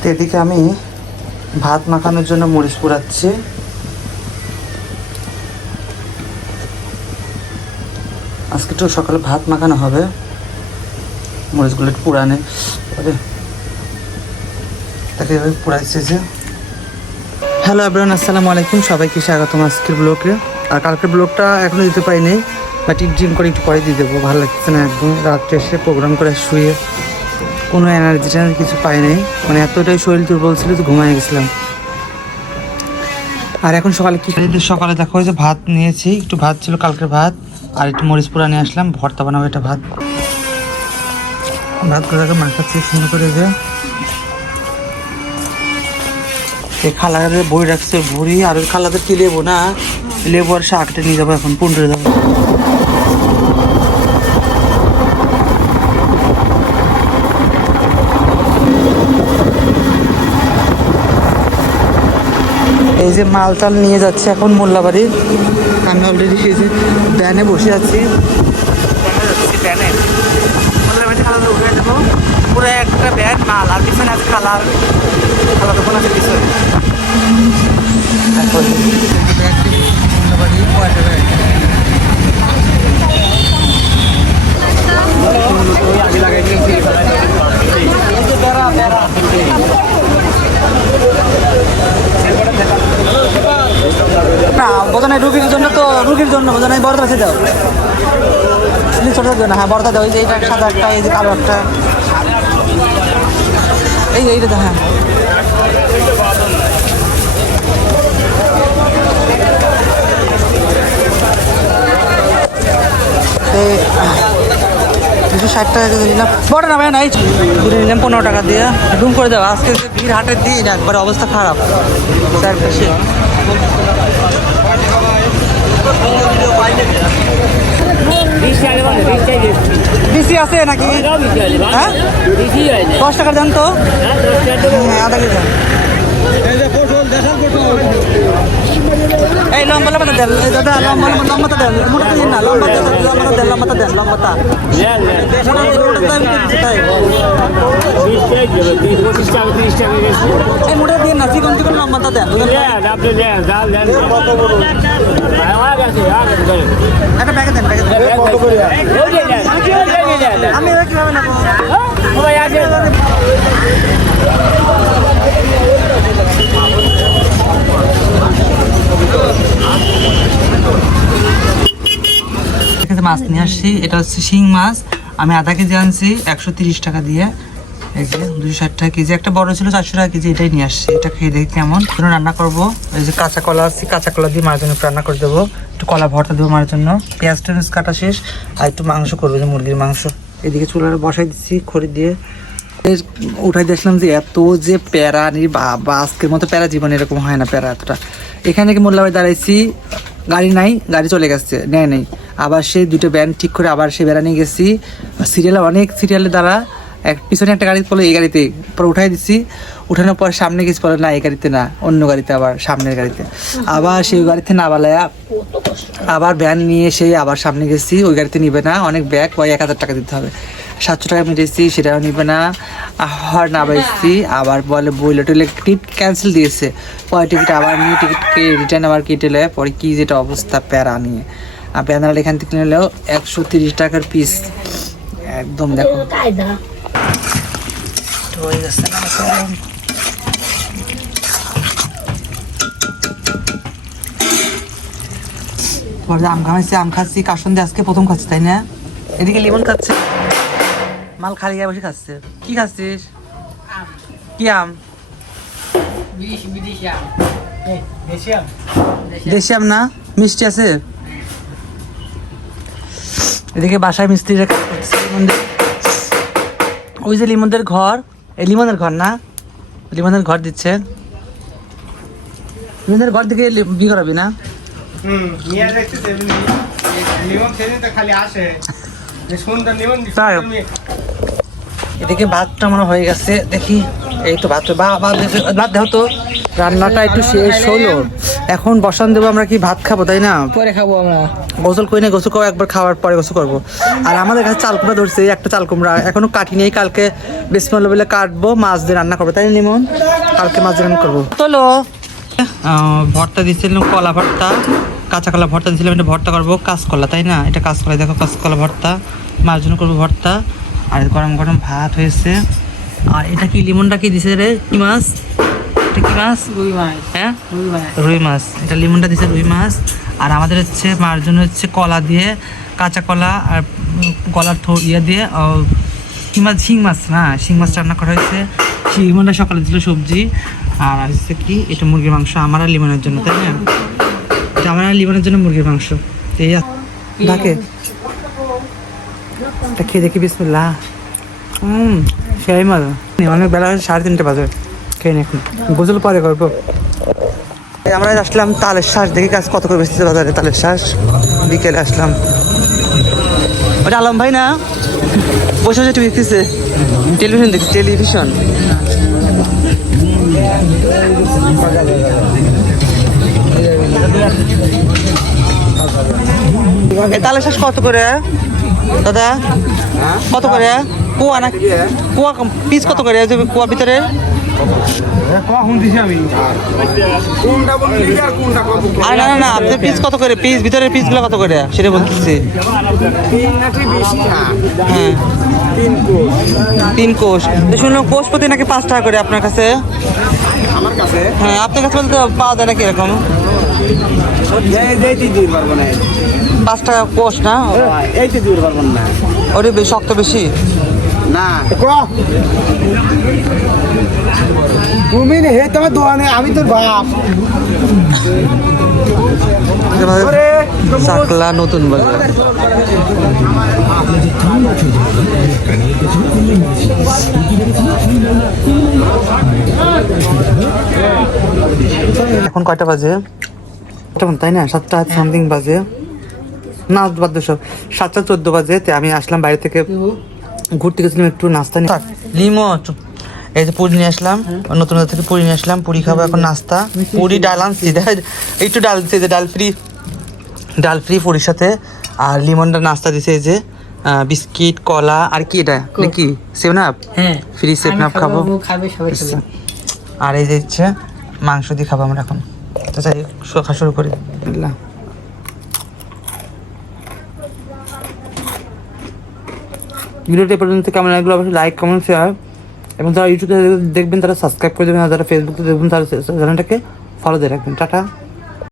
তো এদিকে আমি ভাত মাখানোর জন্য মরিচ পোড়াচ্ছি। আজকে একটু সকালে ভাত মাখানো হবে, মরিচগুলো একটু পুরানে তাকে এভাবে পুরাইছে যে। হ্যালো এভরিওয়ান, আসসালামু আলাইকুম, সবাইকে স্বাগতম আজকের ব্লগে। আর কালকের ব্লগটা এখনও দিতে পারিনি, বাট ড্রিম করে একটু পরে দিয়ে দেবো, ভালো লাগছে না একদম। রাত্রে এসে প্রোগ্রাম করে শুয়ে কোনো এনার্জি কিছু পাইনি, মানে এতটাই শরীর দুর্বল ছিল তো ঘুমাই গেছিলাম। আর এখন সকালে কি সকালে দেখো যে ভাত নিয়েছি, একটু ভাত ছিল কালকের ভাত, আর একটু মরিচ পোড়া নিয়ে আসলাম, ভর্তা বানাবো। এটা ভাতগুলো মাখাচ্ছি সুন্দর করে। যে এই খালাদের বই রাখছে ভুড়ি, আর ওই খালাদের কি লেবু না, লেবু আর শাকটা নিয়ে যাবো এখন, পুন্ডরে যাবো। এই যে মালটাল নিয়ে যাচ্ছে এখন মোল্লাবাড়ি। আমি অলরেডি সেই যে ভ্যানে বসে আছি, ভ্যানে মোল্লাবাড়ি খালাতে উঠে যাবো। পুরো একটা ভ্যান মাল, আর পিছনে আছে খালার দোকান আছে পিছনে। মোল্লাবাড়ি কয়টা ব্যাগ না বোঝা নাই, রুগীর জন্য তো, রুগীর জন্য বোঝা নাই। বড়টা আছে দাও, ছোটো দেবে না। হ্যাঁ বড়টা দাও, এই যে এইটা সাদা একটা, এই যে কালো একটা, এই যে এইটা। হ্যাঁ এই 260 টাকা দিয়ে নিলাম। বড় না ভাই না, এই ঘুরে নিলাম 15 টাকা দিয়ে। রুম করে দেওয়া, আজকে যে ভিড় হাটের দিন একবারে অবস্থা খারাপ। স্যার বেশি বেশি আছে নাকি? হ্যাঁ 10 টাকা দেন তো। হ্যাঁ আধা কেজি দেন। এই লম্বা লম্বাটা দেন দাদা, লম্বাটা দেন, মোটাটা দিন না, লম্বাটা দেন, লম্বাটা দেন, লম্বাটা। এই মোটা দিন না, চিকন চিকন লম্বাটা দেন। একটা প্যাকেট দেন, প্যাকেট দেন। আমি কিভাবে নেবো? মাছ নিয়ে আসছি, এটা হচ্ছে শিং মাছ। আমি আধা কেজি আনছি 130 টাকা দিয়ে। এই যে 260 টাকা কেজি, একটা বড় ছিল 400 টাকা কেজি, এটাই নিয়ে আসছি। এটা খেয়ে দেখি কেমন। রান্না করবো, এই যে কাঁচা কলা আসছি, কাঁচা কলা দিয়ে মার জন্য রান্না করে দেবো। একটু কলা ভর্তা দেবো মার জন্য। পেঁয়াজ টেয়াজ কাটা শেষ, আর একটু মাংস করবো, যে মুরগির মাংস। এদিকে চুলাটা বসাই দিচ্ছি খড়ি দিয়ে। উঠাই দেখলাম যে এত যে প্যারা নি বাবা, আজকের মতো প্যারা জীবনে এরকম হয় না, প্যারা এতটা। এখান থেকে মোল্লাবাড়ি দাঁড়াইছি, গাড়ি নাই, গাড়ি চলে গেছে, নেয় নেই। আবার সেই দুটো ব্যান ঠিক করে আবার সে বেড়া নিয়ে গেছি। সিরিয়ালে অনেক সিরিয়ালে দ্বারা পিছনে একটা গাড়ি পড়লো, এই গাড়িতে পরে উঠাই দিচ্ছি। উঠানোর পর সামনে গেছি, পরে না এই গাড়িতে না, অন্য গাড়িতে, আবার সামনের গাড়িতে। আবার সেই গাড়িতে না বালায়া আবার ভ্যান নিয়ে এসে আবার সামনে গেছি। ওই গাড়িতে নিবে না, অনেক ব্যাগ, ওই 1000 টাকা দিতে হবে। 700 টাকা মিটেছি, সেটাও নিবে না। আর না বাইছি, আবার বলে বইলে টইলে টিকিট ক্যান্সেল দিয়েছে। পরে টিকিট আবার নিয়ে টিকিটকে রিটার্ন আবার কেটে নেয়। পরে কি যেটা অবস্থা প্যারা নিয়ে। আর প্যানাল এখান থেকে নিলেও 130 টাকার পিস একদম। দেখো আম খামাইছি, আম খাচ্ছি, কাসন দিয়ে আজকে প্রথম খাচ্ছি, তাই না? এদিকে লিমন খাচ্ছে, মাল খালি গায়ে বসে খাচ্ছে। কি খাচ্ছিস? কি আম? দেশি আম না, মিষ্টি আছে। এদিকে বাসায় মিস্ত্রিরা কাজ করছে। ওই যে লিমনদের ঘর, এই লিমনের ঘর না, লিমনের ঘর দিচ্ছে। লিমনের ঘর দিকে বিয়ে করাবি না? এদিকে ভাতটা মনে হয়ে গেছে, দেখি। এই তো ভাত, ভাত দেখো তো, রান্নাটা একটু শেষ হলো। এখন বসান দেবো, আমরা কি ভাত খাবো তাই না? পরে খাবো আমরা। গোসল করি না, গোসল করবো একবার, খাওয়ার পরে গোসল করবো। আর আমাদের কাছে চাল কুমড়া ধরছে, একটা চাল কুমড়া এখনো কাটি নেই, কালকে বিসমিল্লাহ বলে কাটবো, মাছ দিয়ে রান্না করবো তাই না লিমন? কালকে মাছ দিয়ে রান্না করবো। চলো ভর্তা দিয়েছিলাম, কলা ভর্তা, কাঁচা কলা ভর্তা দিয়েছিলাম, এটা ভর্তা করবো, কাঁচকলা তাই না? এটা কাঁচকলা, দেখো কাঁচকলা ভর্তা, মাছ জন্য করবো ভর্তা। আর গরম গরম ভাত হয়েছে। আর এটা কি লিমনটা কি দিছে রে? কি মাছ এটা? কি মাছ? রুই মাছ। হ্যাঁ রুই মাছ। রুই মাছ, এটা লিমনটা দিছে রুই মাছ। আর আমাদের হচ্ছে মার জন্য হচ্ছে কলা দিয়ে, কাঁচা কলা আর কলার ইয়ে দিয়ে কি মাছ, শিং মাছ না, শিং মাছ রান্না করা হয়েছে। লিমনটা সকালে দিল সবজি। আর হচ্ছে কি এটা মুরগির মাংস আমার আর লিমনের জন্য তাই না? এটা আমার আর লিমনের জন্য মুরগির মাংস। এই থাকে এটা খেয়ে দেখি বিসমিল্লাহ। সেই মজা, অনেক বেলা হয়েছে, 3:30 বাজে, খেয়ে নি এখন, গোসল পরে করবো। আমরা আসলাম তালের শ্বাস দেখি, কাজ কত করে বেশি বাজারে তালের শ্বাস। বিকেলে আসলাম, ওটা আলম ভাই না বসে বসে টিভি দেখতেছে, টেলিভিশন দেখছি, টেলিভিশন। তালের শ্বাস কত করে দাদা? কত করে কুয়া না? কুয়া পিস কত করে কুয়া ভিতরে? আর না না না, আপনার পিস কত করে? পিস ভিতরের পিসগুলো কত করে সেটা বলতেছি। হ্যাঁ 3 কোষ। শুনলাম কোষ প্রতি নাকি 5 টাকা করে আপনার কাছে? হ্যাঁ আপনার কাছে বলতে পাওয়া যায় নাকি এরকম? 5 টাকা কোষ না? ওরে বেশি শক্ত বেশি না তুমি হে তোমার দোকানে, আমি তোর বাপ। চাকলা নতুন বাজার। এখন কয়টা বাজে? তাই না 7টা সামথিং বাজে, না বাদ 7:14 বাজে। আমি আসলাম বাইরে থেকে, ঘুরতে গেছিলাম একটু, নাস্তা নিয়ে। লিমো এই যে পুরি নিয়ে আসলাম, নতুন থেকে পুরি নিয়ে আসলাম, পুরি খাবো এখন, নাস্তা পুরি ডাল আনছি, একটু ডাল দিচ্ছে, যে ডাল ফ্রি পুরির সাথে। আর লিমনটা নাস্তা দিছে, এই যে বিস্কিট, কলা, আর কি এটা নাকি 7 আপ? হ্যাঁ ফ্রি 7 আপ খাবো। খাবে সবাই খাবে। আর এই যে হচ্ছে মাংস দিয়ে খাবো আমরা এখন। তো চাই খাওয়া শুরু করি। ভিডিওটি পর্যন্ত কেমন লাগলো অবশ্যই লাইক, কমেন্ট, শেয়ার, এবং যারা ইউটিউবে দেখবেন তারা সাবস্ক্রাইব করে দেবেন, আর যারা ফেসবুকে দেখবেন তারা চ্যানেলটাকে ফলো দিয়ে রাখবেন। টাটা।